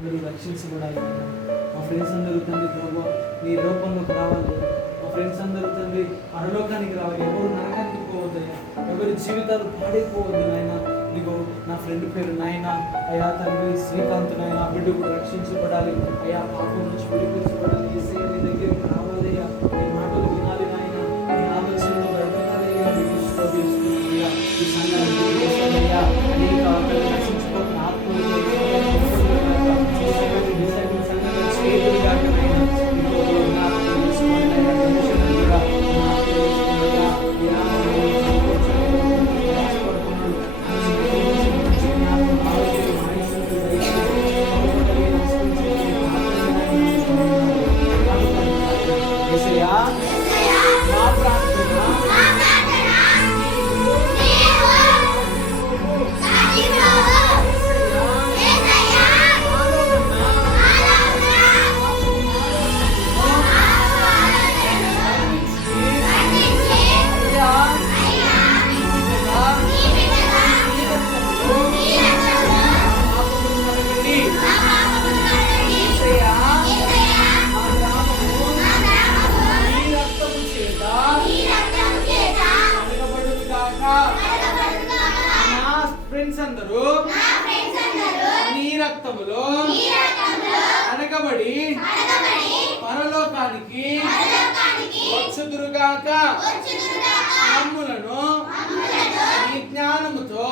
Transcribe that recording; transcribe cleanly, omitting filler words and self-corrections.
అందరూ రక్షించబడాలి. మా ఫ్రెండ్స్ అందరూ తండ్రి ప్రభు నీ లోకంలోకి రావాలి. మా ఫ్రెండ్స్ అందరూ తండ్రి పరలోకానికి రావాలి. ఎవరు నరకానికి పోవద్దయ్యా, ఎవరి జీవితాలు పాడైపోవద్దు నాయన. ఇదిగో నా ఫ్రెండ్ పేరు నాయన అయ్యా తండ్రి శ్రీకాంత్ నాయన, బిడ్డ కూడా రక్షించబడాలి అయ్యా, పాపం నుంచి విడిపించబడాలి. యేసయ్య నీ దగ్గరికి రావాలయ్యా, నీ మాటలు వినాలి నాయన, నీ ఆలోచనలో బ్రతకాలయ్యా. ఈ సంఘాన్ని అనేక రక్షించుకోవడం ఆత్మలు అందరూ నీ రక్తములో అడగబడి పరలోకానికి వచ్చుదురుగాక. మమ్ములను నీ జ్ఞానముతో